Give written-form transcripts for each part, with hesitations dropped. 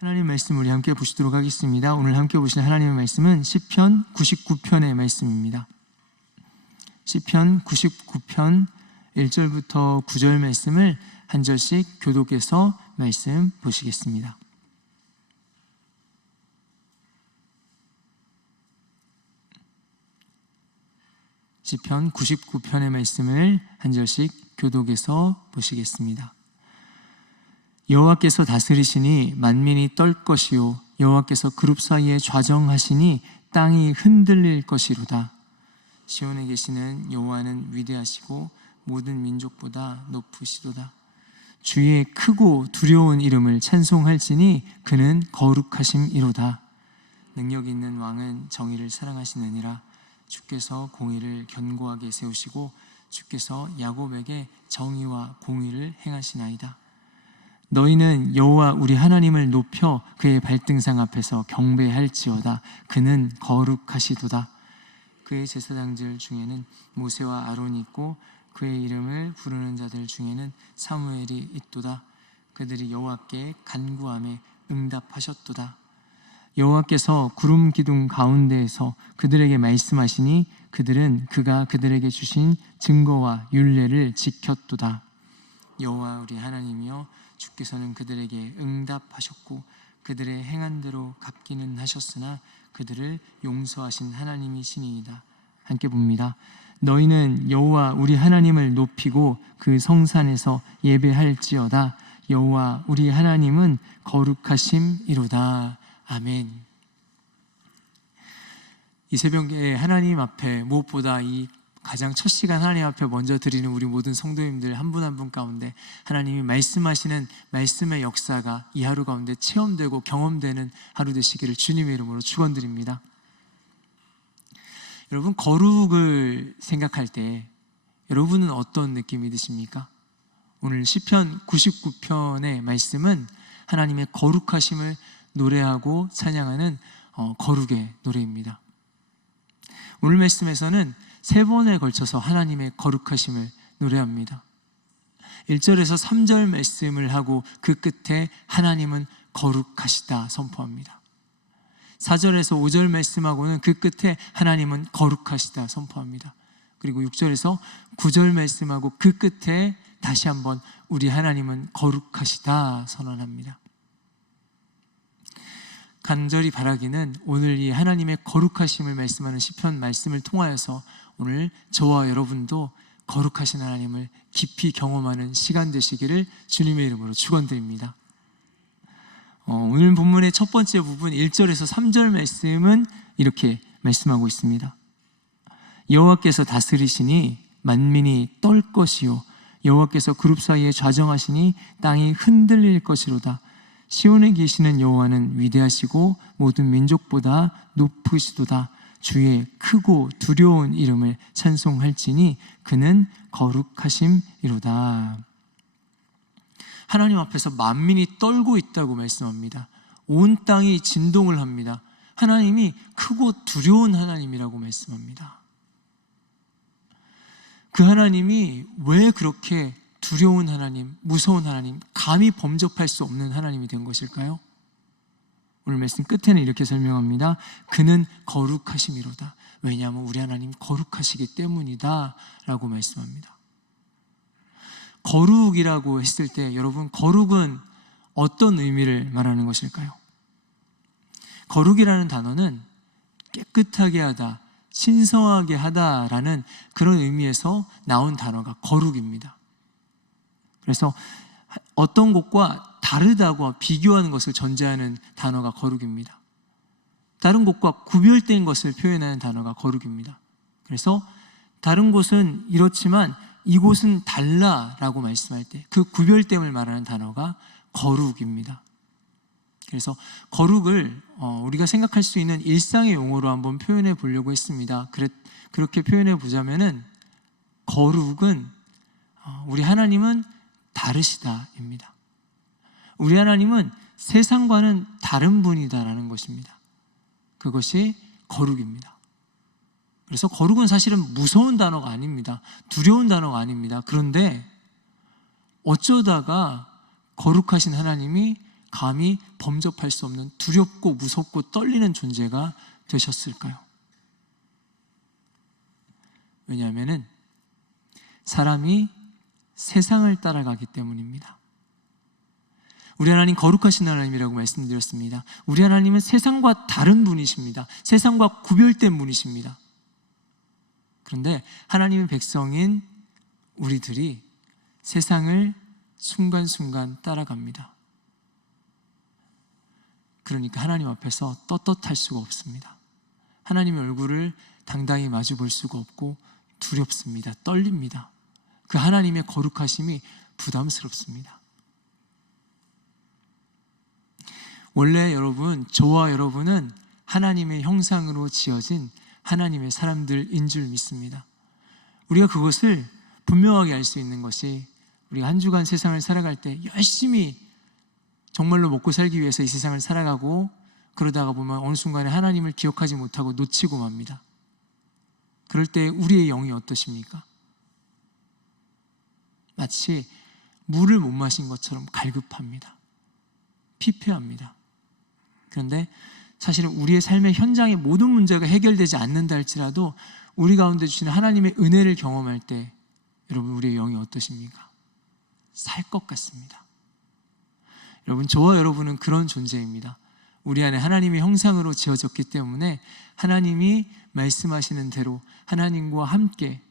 하나님 말씀 우리 함께 보시도록 하겠습니다. 오늘 함께 보실 하나님의 말씀은 시편 99편의 말씀입니다. 시편 99편 1절부터 9절 말씀을 한 절씩 교독해서 말씀 보시겠습니다. 시편 99편의 말씀을 한 절씩 교독해서 보시겠습니다. 여호와께서 다스리시니 만민이 떨 것이요 여호와께서 그룹 사이에 좌정하시니 땅이 흔들릴 것이로다. 시온에 계시는 여호와는 위대하시고 모든 민족보다 높으시도다. 주의 크고 두려운 이름을 찬송할지니 그는 거룩하심이로다. 능력 있는 왕은 정의를 사랑하시느니라. 주께서 공의를 견고하게 세우시고 주께서 야곱에게 정의와 공의를 행하시나이다. 너희는 여호와 우리 하나님을 높여 그의 발등상 앞에서 경배할지어다. 그는 거룩하시도다. 그의 제사장들 중에는 모세와 아론이 있고 그의 이름을 부르는 자들 중에는 사무엘이 있도다. 그들이 여호와께 간구함에 응답하셨도다. 여호와께서 구름 기둥 가운데에서 그들에게 말씀하시니 그들은 그가 그들에게 주신 증거와 율례를 지켰도다. 여호와 우리 하나님이여 주께서는 그들에게 응답하셨고 그들의 행한 대로 갚기는 하셨으나 그들을 용서하신 하나님이시니이다. 함께 봅니다. 너희는 여호와 우리 하나님을 높이고 그 성산에서 예배할지어다. 여호와 우리 하나님은 거룩하심이로다. 아멘. 이 새벽에 하나님 앞에 무엇보다 이 가장 첫 시간 하나님 앞에 먼저 드리는 우리 모든 성도님들 한 분 한 분 가운데 하나님이 말씀하시는 말씀의 역사가 이 하루 가운데 체험되고 경험되는 하루 되시기를 주님의 이름으로 축원드립니다. 여러분, 거룩을 생각할 때 여러분은 어떤 느낌이 드십니까? 오늘 시편 99편의 말씀은 하나님의 거룩하심을 노래하고 찬양하는 거룩의 노래입니다. 오늘 말씀에서는 3번에 걸쳐서 하나님의 거룩하심을 노래합니다. 1절에서 3절 말씀을 하고 그 끝에 하나님은 거룩하시다 선포합니다. 4절에서 5절 말씀하고는 그 끝에 하나님은 거룩하시다 선포합니다. 그리고 6절에서 9절 말씀하고 그 끝에 다시 한번 우리 하나님은 거룩하시다 선언합니다. 간절히 바라기는 오늘 이 하나님의 거룩하심을 말씀하는 시편 말씀을 통하여서 오늘 저와 여러분도 거룩하신 하나님을 깊이 경험하는 시간 되시기를 주님의 이름으로 축원드립니다. 오늘 본문의 첫 번째 부분 1절에서 3절 말씀은 이렇게 말씀하고 있습니다. 여호와께서 다스리시니 만민이 떨 것이요 여호와께서 그룹 사이에 좌정하시니 땅이 흔들릴 것이로다. 시온에 계시는 여호와는 위대하시고 모든 민족보다 높으시도다. 주의 크고 두려운 이름을 찬송할지니 그는 거룩하심이로다. 하나님 앞에서 만민이 떨고 있다고 말씀합니다. 온 땅이 진동을 합니다. 하나님이 크고 두려운 하나님이라고 말씀합니다. 그 하나님이 왜 그렇게 두려운 하나님, 무서운 하나님, 감히 범접할 수 없는 하나님이 된 것일까요? 오늘 말씀 끝에는 이렇게 설명합니다. 그는 거룩하심이로다. 왜냐하면 우리 하나님 거룩하시기 때문이다 라고 말씀합니다. 거룩이라고 했을 때 여러분, 거룩은 어떤 의미를 말하는 것일까요? 거룩이라는 단어는 깨끗하게 하다, 신성하게 하다라는 그런 의미에서 나온 단어가 거룩입니다. 그래서 어떤 것과 다르다고 비교하는 것을 전제하는 단어가 거룩입니다. 다른 곳과 구별된 것을 표현하는 단어가 거룩입니다. 그래서 다른 곳은 이렇지만 이곳은 달라라고 말씀할 때 그 구별됨을 말하는 단어가 거룩입니다. 그래서 거룩을 우리가 생각할 수 있는 일상의 용어로 한번 표현해 보려고 했습니다. 그렇게 표현해 보자면은 거룩은 우리 하나님은 다르시다입니다. 우리 하나님은 세상과는 다른 분이다라는 것입니다. 그것이 거룩입니다. 그래서 거룩은 사실은 무서운 단어가 아닙니다. 두려운 단어가 아닙니다. 그런데 어쩌다가 거룩하신 하나님이 감히 범접할 수 없는 두렵고 무섭고 떨리는 존재가 되셨을까요? 왜냐하면 사람이 세상을 따라가기 때문입니다. 우리 하나님 거룩하신 하나님이라고 말씀드렸습니다. 우리 하나님은 세상과 다른 분이십니다. 세상과 구별된 분이십니다. 그런데 하나님의 백성인 우리들이 세상을 순간순간 따라갑니다. 그러니까 하나님 앞에서 떳떳할 수가 없습니다. 하나님의 얼굴을 당당히 마주 볼 수가 없고 두렵습니다. 떨립니다. 그 하나님의 거룩하심이 부담스럽습니다. 원래 여러분, 저와 여러분은 하나님의 형상으로 지어진 하나님의 사람들인 줄 믿습니다. 우리가 그것을 분명하게 알 수 있는 것이 우리가 한 주간 세상을 살아갈 때 열심히 정말로 먹고 살기 위해서 이 세상을 살아가고 그러다가 보면 어느 순간에 하나님을 기억하지 못하고 놓치고 맙니다. 그럴 때 우리의 영이 어떠십니까? 마치 물을 못 마신 것처럼 갈급합니다. 피폐합니다. 그런데 사실은 우리의 삶의 현장의 모든 문제가 해결되지 않는다 할지라도 우리 가운데 주시는 하나님의 은혜를 경험할 때 여러분, 우리의 영이 어떠십니까? 살 것 같습니다. 여러분, 저와 여러분은 그런 존재입니다. 우리 안에 하나님의 형상으로 지어졌기 때문에 하나님이 말씀하시는 대로 하나님과 함께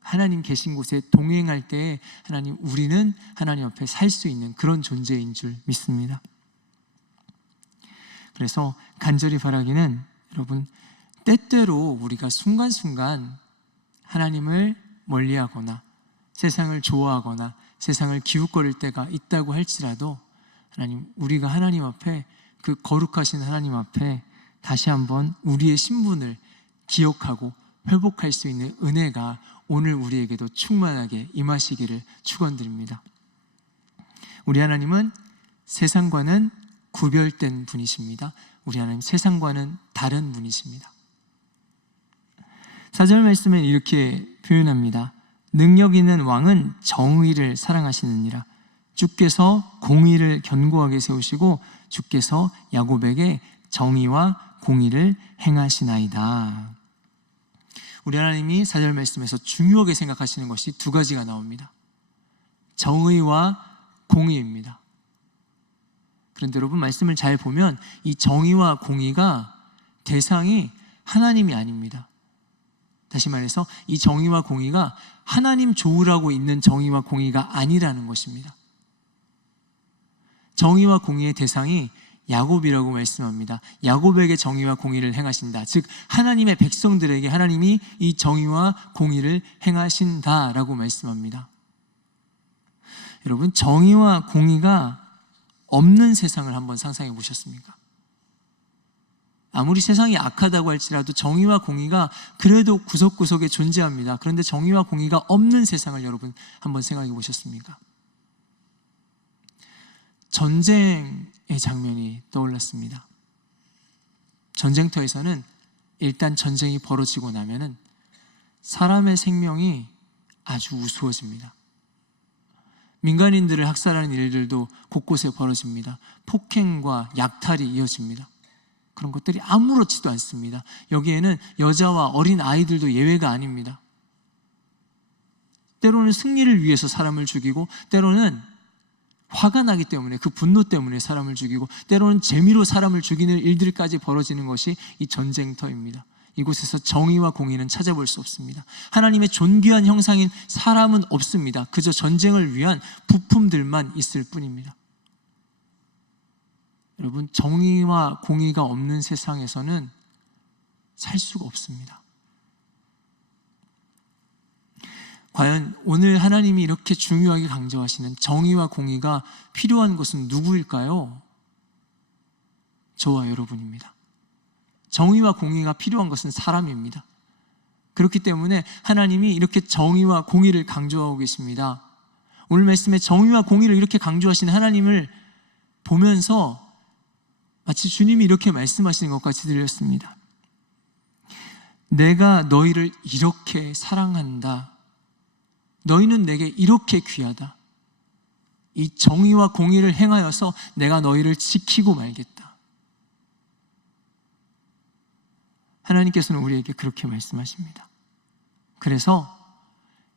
하나님 계신 곳에 동행할 때에 우리는 하나님 앞에 살 수 있는 그런 존재인 줄 믿습니다. 그래서 간절히 바라기는 여러분, 때때로 우리가 순간순간 하나님을 멀리하거나 세상을 좋아하거나 세상을 기웃거릴 때가 있다고 할지라도 우리가 하나님 앞에, 그 거룩하신 하나님 앞에 다시 한번 우리의 신분을 기억하고 회복할 수 있는 은혜가 오늘 우리에게도 충만하게 임하시기를 축원드립니다. 우리 하나님은 세상과는 구별된 분이십니다. 우리 하나님 세상과는 다른 분이십니다. 4절 말씀은 이렇게 표현합니다. 능력 있는 왕은 정의를 사랑하시느니라. 주께서 공의를 견고하게 세우시고 주께서 야곱에게 정의와 공의를 행하시나이다. 우리 하나님이 4절 말씀에서 중요하게 생각하시는 것이 두 가지가 나옵니다. 정의와 공의입니다. 그런데 여러분, 말씀을 잘 보면 이 정의와 공의가 대상이 하나님이 아닙니다. 다시 말해서 이 정의와 공의가 하나님 좋으라고 있는 정의와 공의가 아니라는 것입니다. 정의와 공의의 대상이 야곱이라고 말씀합니다. 야곱에게 정의와 공의를 행하신다. 즉 하나님의 백성들에게 하나님이 이 정의와 공의를 행하신다라고 말씀합니다. 여러분, 정의와 공의가 없는 세상을 한번 상상해 보셨습니까? 아무리 세상이 악하다고 할지라도 정의와 공의가 그래도 구석구석에 존재합니다. 그런데 정의와 공의가 없는 세상을 여러분 한번 생각해 보셨습니까? 전쟁의 장면이 떠올랐습니다. 전쟁터에서는 일단 전쟁이 벌어지고 나면은 사람의 생명이 아주 우스워집니다. 민간인들을 학살하는 일들도 곳곳에 벌어집니다. 폭행과 약탈이 이어집니다. 그런 것들이 아무렇지도 않습니다. 여기에는 여자와 어린 아이들도 예외가 아닙니다. 때로는 승리를 위해서 사람을 죽이고, 때로는 화가 나기 때문에, 그 분노 때문에 사람을 죽이고, 때로는 재미로 사람을 죽이는 일들까지 벌어지는 것이 이 전쟁터입니다. 이곳에서 정의와 공의는 찾아볼 수 없습니다. 하나님의 존귀한 형상인 사람은 없습니다. 그저 전쟁을 위한 부품들만 있을 뿐입니다. 여러분, 정의와 공의가 없는 세상에서는 살 수가 없습니다. 과연 오늘 하나님이 이렇게 중요하게 강조하시는 정의와 공의가 필요한 것은 누구일까요? 저와 여러분입니다. 정의와 공의가 필요한 것은 사람입니다. 그렇기 때문에 하나님이 이렇게 정의와 공의를 강조하고 계십니다. 오늘 말씀에 정의와 공의를 이렇게 강조하시는 하나님을 보면서 마치 주님이 이렇게 말씀하시는 것 같이 들렸습니다. 내가 너희를 이렇게 사랑한다. 너희는 내게 이렇게 귀하다. 이 정의와 공의를 행하여서 내가 너희를 지키고 말겠다. 하나님께서는 우리에게 그렇게 말씀하십니다. 그래서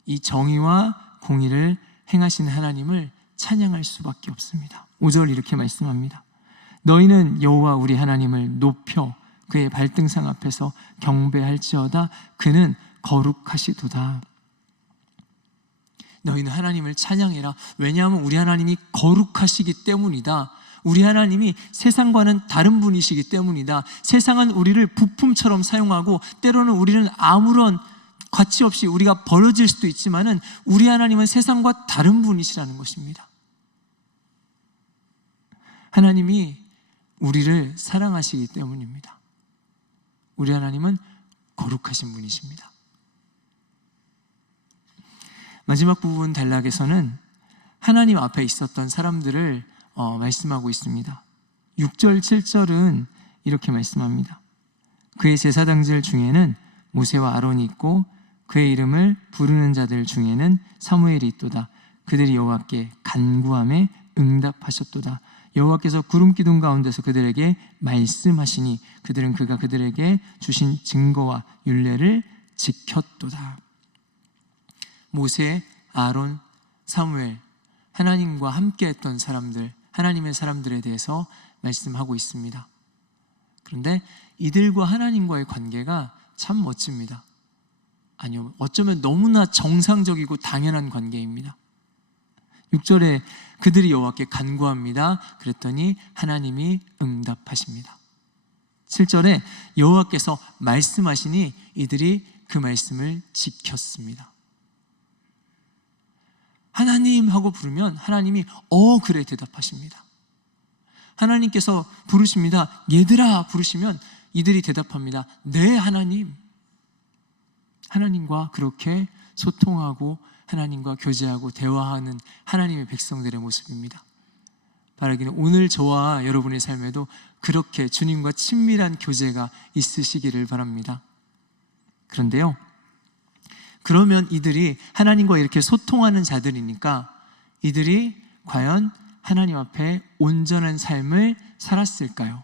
이 정의와 공의를 행하시는 하나님을 찬양할 수밖에 없습니다. 5절 이렇게 말씀합니다. 너희는 여호와 우리 하나님을 높여 그의 발등상 앞에서 경배할지어다. 그는 거룩하시도다. 너희는 하나님을 찬양해라. 왜냐하면 우리 하나님이 거룩하시기 때문이다. 우리 하나님이 세상과는 다른 분이시기 때문이다. 세상은 우리를 부품처럼 사용하고 때로는 우리는 아무런 가치 없이 우리가 버려질 수도 있지만은 우리 하나님은 세상과 다른 분이시라는 것입니다. 하나님이 우리를 사랑하시기 때문입니다. 우리 하나님은 거룩하신 분이십니다. 마지막 부분 단락에서는 하나님 앞에 있었던 사람들을 말씀하고 있습니다. 6절, 7절은 이렇게 말씀합니다. 그의 제사장들 중에는 모세와 아론이 있고 그의 이름을 부르는 자들 중에는 사무엘이 있도다. 그들이 여호와께 간구함에 응답하셨도다. 여호와께서 구름 기둥 가운데서 그들에게 말씀하시니 그들은 그가 그들에게 주신 증거와 율례를 지켰도다. 모세, 아론, 사무엘, 하나님과 함께 했던 사람들, 하나님의 사람들에 대해서 말씀하고 있습니다. 그런데 이들과 하나님과의 관계가 참 멋집니다. 아니요, 어쩌면 너무나 정상적이고 당연한 관계입니다. 6절에 그들이 여호와께 간구합니다. 그랬더니 하나님이 응답하십니다. 7절에 여호와께서 말씀하시니 이들이 그 말씀을 지켰습니다. 하나님 하고 부르면 하나님이 그래 대답하십니다. 하나님께서 부르십니다. 얘들아 부르시면 이들이 대답합니다. 네 하나님. 하나님과 그렇게 소통하고 하나님과 교제하고 대화하는 하나님의 백성들의 모습입니다. 바라기는 오늘 저와 여러분의 삶에도 그렇게 주님과 친밀한 교제가 있으시기를 바랍니다. 그런데요, 그러면 이들이 하나님과 이렇게 소통하는 자들이니까 이들이 과연 하나님 앞에 온전한 삶을 살았을까요?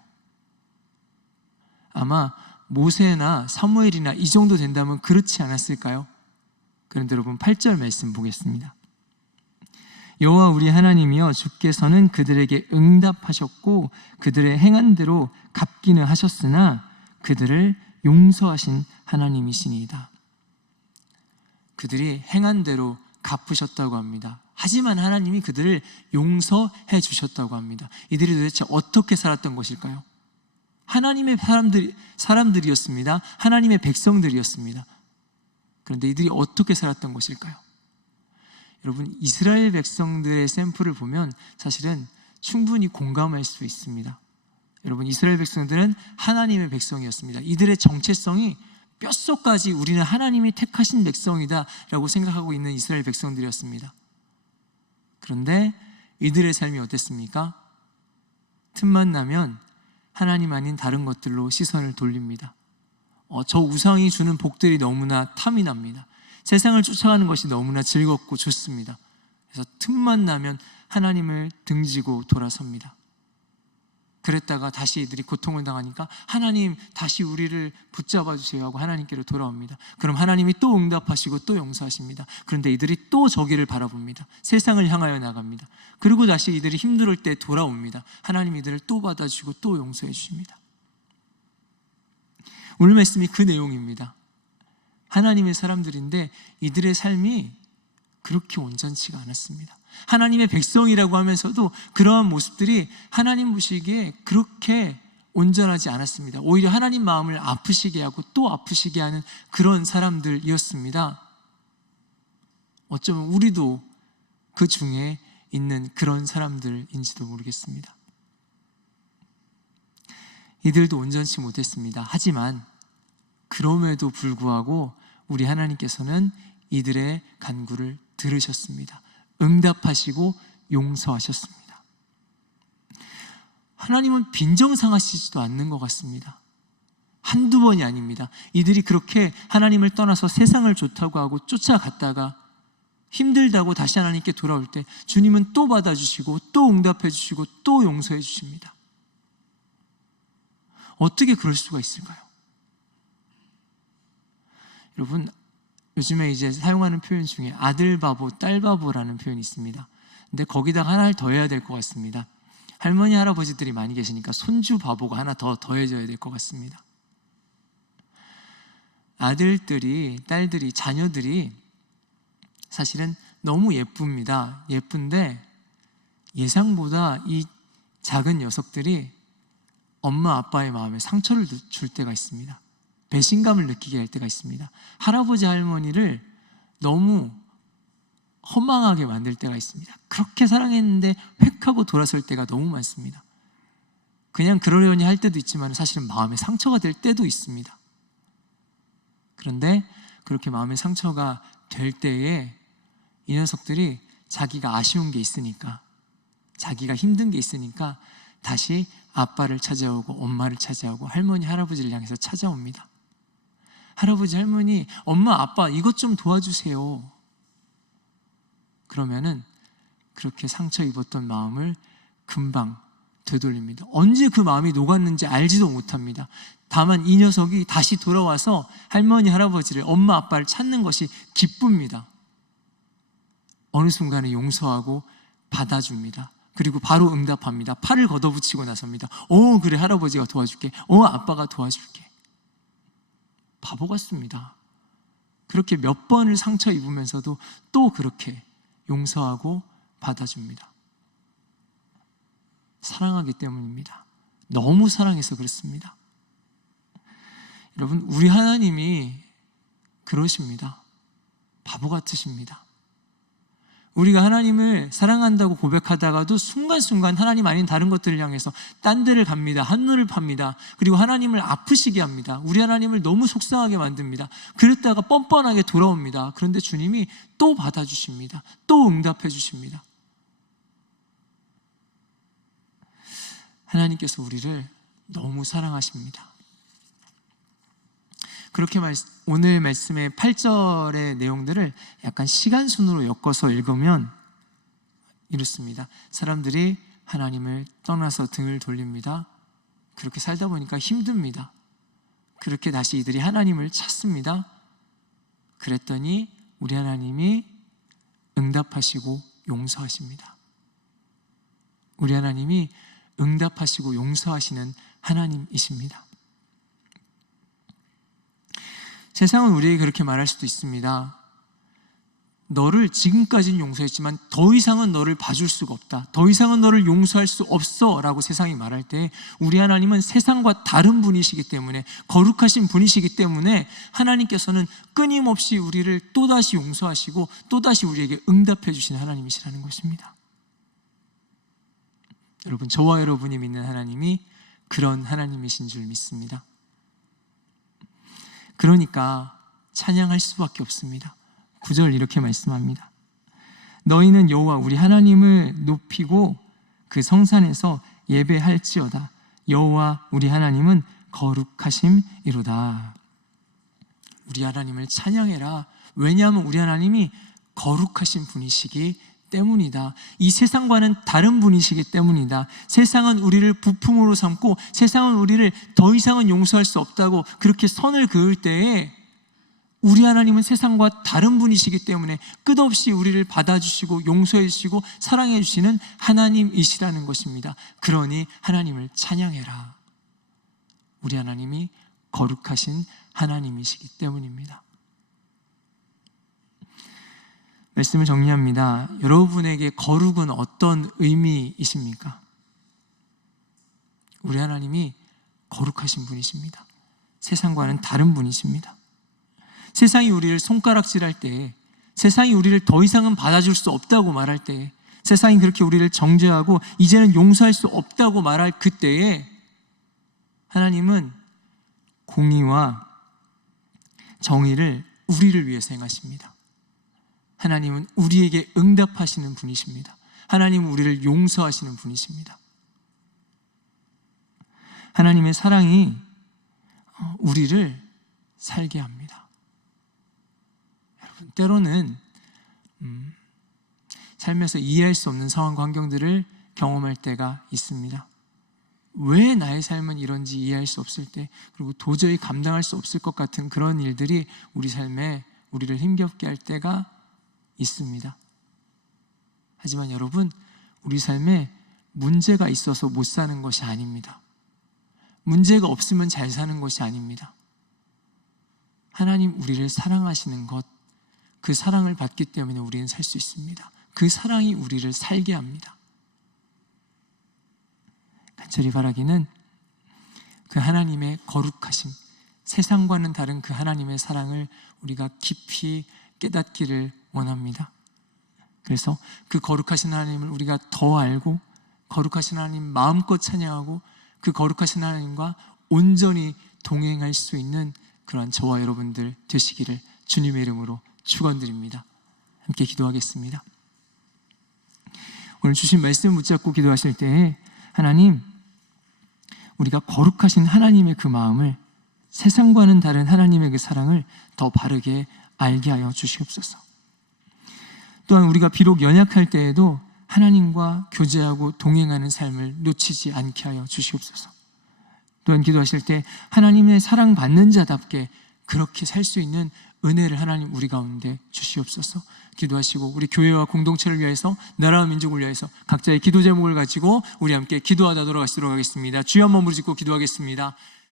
아마 모세나 사무엘이나 이 정도 된다면 그렇지 않았을까요? 그런데 여러분 8절 말씀 보겠습니다. 여호와 우리 하나님이여 주께서는 그들에게 응답하셨고 그들의 행한 대로 갚기는 하셨으나 그들을 용서하신 하나님이시니이다. 그들이 행한 대로 갚으셨다고 합니다. 하지만 하나님이 그들을 용서해 주셨다고 합니다. 이들이 도대체 어떻게 살았던 것일까요? 하나님의 사람들이었습니다. 하나님의 백성들이었습니다. 그런데 이들이 어떻게 살았던 것일까요? 여러분, 이스라엘 백성들의 샘플을 보면 사실은 충분히 공감할 수 있습니다. 여러분, 이스라엘 백성들은 하나님의 백성이었습니다. 이들의 정체성이 뼛속까지 우리는 하나님이 택하신 백성이다 라고 생각하고 있는 이스라엘 백성들이었습니다. 그런데 이들의 삶이 어땠습니까? 틈만 나면 하나님 아닌 다른 것들로 시선을 돌립니다. 저 우상이 주는 복들이 너무나 탐이 납니다. 세상을 쫓아가는 것이 너무나 즐겁고 좋습니다. 그래서 틈만 나면 하나님을 등지고 돌아섭니다. 그랬다가 다시 이들이 고통을 당하니까 하나님 다시 우리를 붙잡아 주세요 하고 하나님께로 돌아옵니다. 그럼 하나님이 또 응답하시고 또 용서하십니다. 그런데 이들이 또 저기를 바라봅니다. 세상을 향하여 나갑니다. 그리고 다시 이들이 힘들 때 돌아옵니다. 하나님 이들을 또 받아주시고 또 용서해 주십니다. 오늘 말씀이 그 내용입니다. 하나님의 사람들인데 이들의 삶이 그렇게 온전치가 않았습니다. 하나님의 백성이라고 하면서도 그러한 모습들이 하나님 보시기에 그렇게 온전하지 않았습니다. 오히려 하나님 마음을 아프시게 하고 또 아프시게 하는 그런 사람들이었습니다. 어쩌면 우리도 그 중에 있는 그런 사람들인지도 모르겠습니다. 이들도 온전치 못했습니다. 하지만 그럼에도 불구하고 우리 하나님께서는 이들의 간구를 들으셨습니다. 응답하시고 용서하셨습니다. 하나님은 빈정상하시지도 않는 것 같습니다. 한두 번이 아닙니다. 이들이 그렇게 하나님을 떠나서 세상을 좋다고 하고 쫓아갔다가 힘들다고 다시 하나님께 돌아올 때 주님은 또 받아주시고 또 응답해 주시고 또 용서해 주십니다. 어떻게 그럴 수가 있을까요? 여러분, 요즘에 이제 사용하는 표현 중에 아들 바보, 딸 바보라는 표현이 있습니다. 근데 거기다가 하나를 더 해야 될 것 같습니다. 할머니, 할아버지들이 많이 계시니까 손주 바보가 하나 더 더해져야 될 것 같습니다. 아들들이, 딸들이, 자녀들이 사실은 너무 예쁩니다. 예쁜데 예상보다 이 작은 녀석들이 엄마 아빠의 마음에 상처를 줄 때가 있습니다. 배신감을 느끼게 할 때가 있습니다. 할아버지 할머니를 너무 허망하게 만들 때가 있습니다. 그렇게 사랑했는데 획 하고 돌아설 때가 너무 많습니다. 그냥 그러려니 할 때도 있지만 사실은 마음에 상처가 될 때도 있습니다. 그런데 그렇게 마음에 상처가 될 때에 이 녀석들이 자기가 아쉬운 게 있으니까, 자기가 힘든 게 있으니까 다시 아빠를 찾아오고 엄마를 찾아오고 할머니, 할아버지를 향해서 찾아옵니다. 할아버지, 할머니, 엄마, 아빠 이것 좀 도와주세요. 그러면은 그렇게 상처 입었던 마음을 금방 되돌립니다. 언제 그 마음이 녹았는지 알지도 못합니다. 다만 이 녀석이 다시 돌아와서 할머니, 할아버지를, 엄마, 아빠를 찾는 것이 기쁩니다. 어느 순간에 용서하고 받아줍니다. 그리고 바로 응답합니다. 팔을 걷어붙이고 나섭니다. 그래, 할아버지가 도와줄게. 아빠가 도와줄게. 바보 같습니다. 그렇게 몇 번을 상처 입으면서도 또 그렇게 용서하고 받아줍니다. 사랑하기 때문입니다. 너무 사랑해서 그렇습니다. 여러분, 우리 하나님이 그러십니다. 바보 같으십니다. 우리가 하나님을 사랑한다고 고백하다가도 순간순간 하나님 아닌 다른 것들을 향해서 딴 데를 갑니다. 한눈을 팝니다. 그리고 하나님을 아프시게 합니다. 우리 하나님을 너무 속상하게 만듭니다. 그랬다가 뻔뻔하게 돌아옵니다. 그런데 주님이 또 받아주십니다. 또 응답해 주십니다. 하나님께서 우리를 너무 사랑하십니다. 그렇게 오늘 말씀의 8절의 내용들을 약간 시간순으로 엮어서 읽으면 이렇습니다. 사람들이 하나님을 떠나서 등을 돌립니다. 그렇게 살다 보니까 힘듭니다. 그렇게 다시 이들이 하나님을 찾습니다. 그랬더니 우리 하나님이 응답하시고 용서하십니다. 우리 하나님이 응답하시고 용서하시는 하나님이십니다. 세상은 우리에게 그렇게 말할 수도 있습니다. 너를 지금까지는 용서했지만 더 이상은 너를 봐줄 수가 없다. 더 이상은 너를 용서할 수 없어 라고 세상이 말할 때 우리 하나님은 세상과 다른 분이시기 때문에, 거룩하신 분이시기 때문에 하나님께서는 끊임없이 우리를 또다시 용서하시고 또다시 우리에게 응답해 주시는 하나님이시라는 것입니다. 여러분, 저와 여러분이 믿는 하나님이 그런 하나님이신 줄 믿습니다. 그러니까 찬양할 수밖에 없습니다. 9절 이렇게 말씀합니다. 너희는 여호와 우리 하나님을 높이고 그 성산에서 예배할지어다. 여호와 우리 하나님은 거룩하심이로다. 우리 하나님을 찬양해라. 왜냐하면 우리 하나님이 거룩하신 분이시기 때문이다. 이 세상과는 다른 분이시기 때문이다. 세상은 우리를 부품으로 삼고 세상은 우리를 더 이상은 용서할 수 없다고 그렇게 선을 그을 때에 우리 하나님은 세상과 다른 분이시기 때문에 끝없이 우리를 받아주시고 용서해 주시고 사랑해 주시는 하나님이시라는 것입니다. 그러니 하나님을 찬양해라. 우리 하나님이 거룩하신 하나님이시기 때문입니다. 말씀을 정리합니다. 여러분에게 거룩은 어떤 의미이십니까? 우리 하나님이 거룩하신 분이십니다. 세상과는 다른 분이십니다. 세상이 우리를 손가락질할 때, 세상이 우리를 더 이상은 받아줄 수 없다고 말할 때, 세상이 그렇게 우리를 정죄하고 이제는 용서할 수 없다고 말할 그때에 하나님은 공의와 정의를 우리를 위해서 행하십니다. 하나님은 우리에게 응답하시는 분이십니다. 하나님은 우리를 용서하시는 분이십니다. 하나님의 사랑이 우리를 살게 합니다. 여러분, 때로는 삶에서 이해할 수 없는 상황과 환경들을 경험할 때가 있습니다. 왜 나의 삶은 이런지 이해할 수 없을 때, 그리고 도저히 감당할 수 없을 것 같은 그런 일들이 우리 삶에 우리를 힘겹게 할 때가 있습니다. 하지만 여러분, 우리 삶에 문제가 있어서 못 사는 것이 아닙니다. 문제가 없으면 잘 사는 것이 아닙니다. 하나님 우리를 사랑하시는 것, 그 사랑을 받기 때문에 우리는 살 수 있습니다. 그 사랑이 우리를 살게 합니다. 간절히 바라기는 그 하나님의 거룩하심, 세상과는 다른 그 하나님의 사랑을 우리가 깊이 깨닫기를 원합니다. 그래서 그 거룩하신 하나님을 우리가 더 알고, 거룩하신 하나님 마음껏 찬양하고, 그 거룩하신 하나님과 온전히 동행할 수 있는 그러한 저와 여러분들 되시기를 주님의 이름으로 축원드립니다. 함께 기도하겠습니다. 오늘 주신 말씀 붙잡고 기도하실 때, 하나님, 우리가 거룩하신 하나님의 그 마음을, 세상과는 다른 하나님의 그 사랑을 더 바르게 알게 하여 주시옵소서. 또한 우리가 비록 연약할 때에도 하나님과 교제하고 동행하는 삶을 놓치지 않게 하여 주시옵소서. 또한 기도하실 때 하나님의 사랑받는 자답게 그렇게 살 수 있는 은혜를 하나님 우리 가운데 주시옵소서. 기도하시고 우리 교회와 공동체를 위해서, 나라와 민족을 위해서 각자의 기도 제목을 가지고 우리 함께 기도하다 돌아가시도록 하겠습니다. 주여 한번 부르짖고 기도하겠습니다.